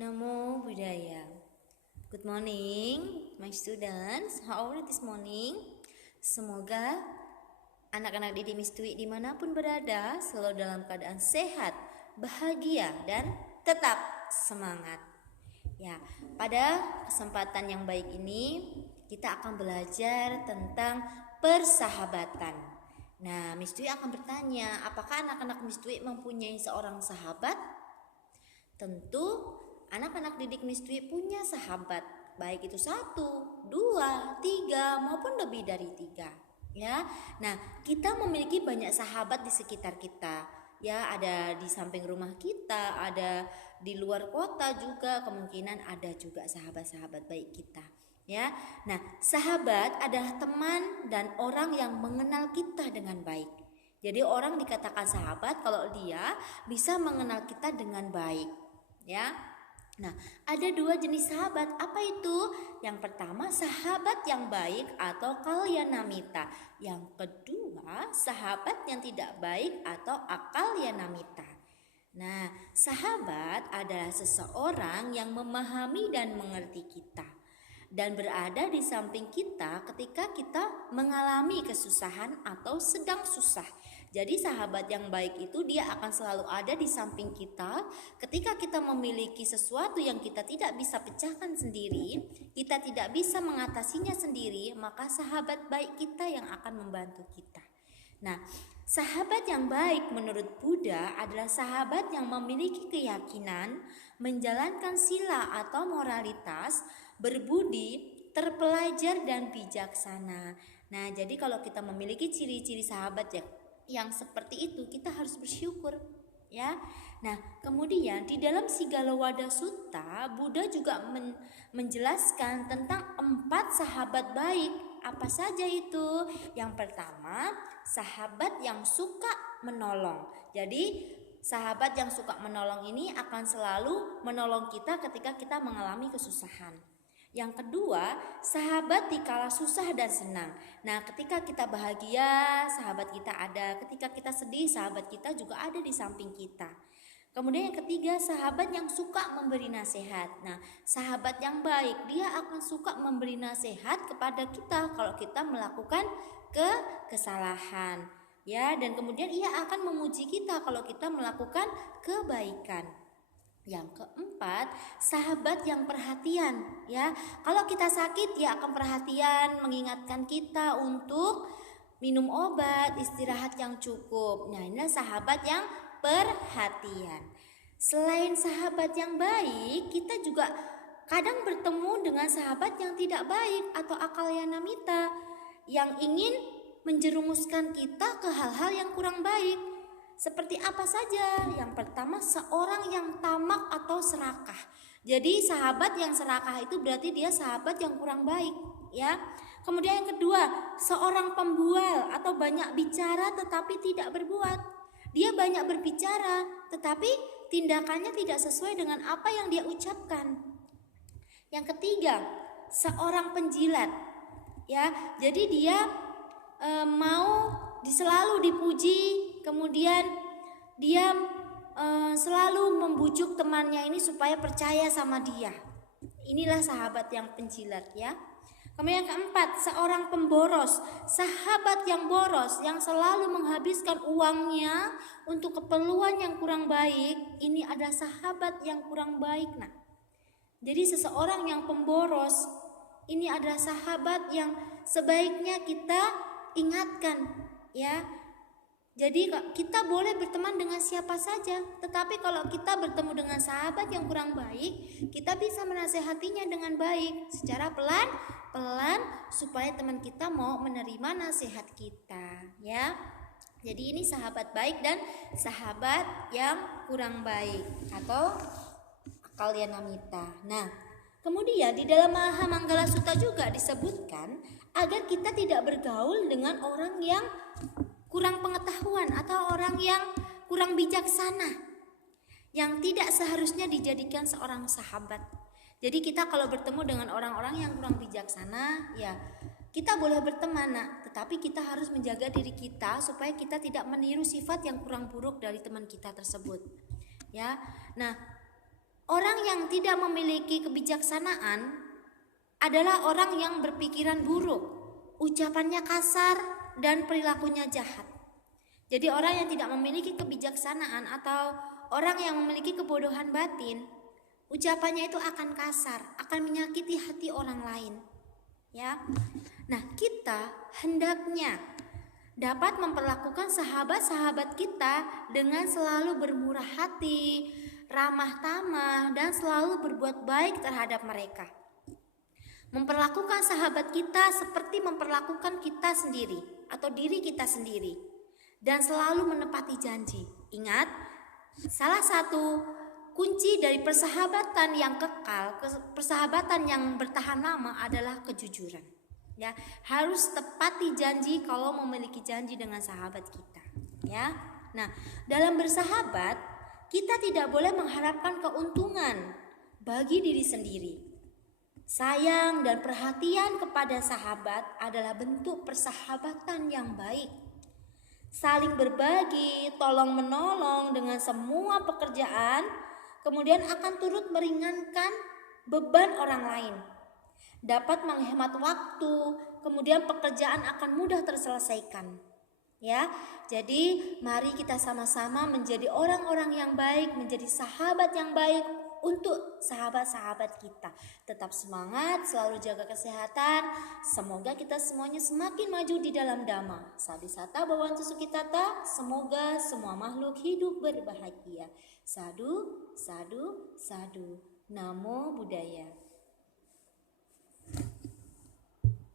Namo Buddhaya. Good morning, my students. How are you this morning? Semoga anak-anak didik Miss Dwi dimanapun berada selalu dalam keadaan sehat, bahagia, dan tetap semangat. Ya, pada kesempatan yang baik ini kita akan belajar tentang persahabatan. Nah, Miss Dwi akan bertanya, apakah anak-anak Miss Dwi mempunyai seorang sahabat? Tentu anak-anak didik Miss Dwi punya sahabat, baik itu 1, 2, 3 maupun lebih dari 3. Ya, nah kita memiliki banyak sahabat di sekitar kita. Ya, ada di samping rumah kita, ada di luar kota juga, kemungkinan ada juga sahabat-sahabat baik kita. Ya, nah sahabat adalah teman dan orang yang mengenal kita dengan baik. Jadi orang dikatakan sahabat kalau dia bisa mengenal kita dengan baik. Ya. Nah, ada 2 jenis sahabat. Apa itu? Yang pertama, sahabat yang baik atau kalyanamita. Yang kedua, sahabat yang tidak baik atau akalyanamita. Nah, sahabat adalah seseorang yang memahami dan mengerti kita dan berada di samping kita ketika kita mengalami kesusahan atau sedang susah. Jadi sahabat yang baik itu dia akan selalu ada di samping kita ketika kita memiliki sesuatu yang kita tidak bisa pecahkan sendiri, kita tidak bisa mengatasinya sendiri, maka sahabat baik kita yang akan membantu kita. Nah, sahabat yang baik menurut Buddha adalah sahabat yang memiliki keyakinan, menjalankan sila atau moralitas, berbudi, terpelajar dan bijaksana. Nah, jadi kalau kita memiliki ciri-ciri sahabat yang seperti itu, kita harus bersyukur, ya. Nah, kemudian di dalam Sigalowada Sutta, Buddha juga menjelaskan tentang 4 sahabat baik. Apa saja itu? Yang pertama, sahabat yang suka menolong. Jadi, sahabat yang suka menolong ini akan selalu menolong kita ketika kita mengalami kesusahan. Yang kedua, sahabat dikala susah dan senang. Nah, ketika kita bahagia, sahabat kita ada. Ketika kita sedih, sahabat kita juga ada di samping kita. Kemudian yang ketiga, sahabat yang suka memberi nasihat. Nah, sahabat yang baik, dia akan suka memberi nasihat kepada kita kalau kita melakukan kesalahan. Ya, dan kemudian ia akan memuji kita kalau kita melakukan kebaikan. Yang keempat, sahabat yang perhatian, ya. Kalau kita sakit, dia akan perhatian, mengingatkan kita untuk minum obat, istirahat yang cukup. Nah, ini sahabat yang perhatian. Selain sahabat yang baik, kita juga kadang bertemu dengan sahabat yang tidak baik atau akalyanamita yang ingin menjerumuskan kita ke hal-hal yang kurang baik. Seperti apa saja? Yang pertama, seorang yang tamak atau serakah. Jadi sahabat yang serakah itu berarti dia sahabat yang kurang baik, ya. Kemudian yang kedua, seorang pembual atau banyak bicara tetapi tidak berbuat. Dia banyak berbicara tetapi tindakannya tidak sesuai dengan apa yang dia ucapkan. Yang ketiga, seorang penjilat, ya. Jadi dia mau selalu dipuji, kemudian dia selalu membujuk temannya ini supaya percaya sama dia. Inilah sahabat yang penjilat, ya. Kemudian yang keempat, seorang pemboros. Sahabat yang boros, yang selalu menghabiskan uangnya untuk keperluan yang kurang baik, ini adalah sahabat yang kurang baik. Nah, jadi seseorang yang pemboros ini adalah sahabat yang sebaiknya kita ingatkan, ya. Jadi kita boleh berteman dengan siapa saja, tetapi kalau kita bertemu dengan sahabat yang kurang baik, kita bisa menasehatinya dengan baik secara pelan-pelan supaya teman kita mau menerima nasihat kita, ya. Jadi ini sahabat baik dan sahabat yang kurang baik atau kalyanamita. Nah, kemudian di dalam Mahamanggala Sutta juga disebutkan agar kita tidak bergaul dengan orang yang kurang pengetahuan atau orang yang kurang bijaksana, yang tidak seharusnya dijadikan seorang sahabat. Jadi kita kalau bertemu dengan orang-orang yang kurang bijaksana, ya kita boleh berteman, tetapi kita harus menjaga diri kita supaya kita tidak meniru sifat yang kurang buruk dari teman kita tersebut, ya. Nah, Orang yang tidak memiliki kebijaksanaan adalah orang yang berpikiran buruk, ucapannya kasar, dan perilakunya jahat. Jadi orang yang tidak memiliki kebijaksanaan atau orang yang memiliki kebodohan batin, ucapannya itu akan kasar, akan menyakiti hati orang lain. Ya. Nah, kita hendaknya dapat memperlakukan sahabat-sahabat kita dengan selalu bermurah hati, ramah tamah, dan selalu berbuat baik terhadap mereka. Memperlakukan sahabat kita seperti memperlakukan kita sendiri atau diri kita sendiri, dan selalu menepati janji. Ingat, salah satu kunci dari persahabatan yang kekal, persahabatan yang bertahan lama adalah kejujuran. Ya, harus tepati janji kalau memiliki janji dengan sahabat kita. Ya, nah dalam bersahabat kita tidak boleh mengharapkan keuntungan bagi diri sendiri. Sayang dan perhatian kepada sahabat adalah bentuk persahabatan yang baik. Saling berbagi, tolong menolong dengan semua pekerjaan, kemudian akan turut meringankan beban orang lain. Dapat menghemat waktu, kemudian pekerjaan akan mudah terselesaikan. Ya, jadi mari kita sama-sama menjadi orang-orang yang baik, menjadi sahabat yang baik untuk sahabat-sahabat kita. Tetap semangat, selalu jaga kesehatan. Semoga kita semuanya semakin maju di dalam dhamma. Sadisata Bhavantu Sukhitata. Semoga semua makhluk hidup berbahagia. Sadu, sadu, sadu. Namo Buddhaya.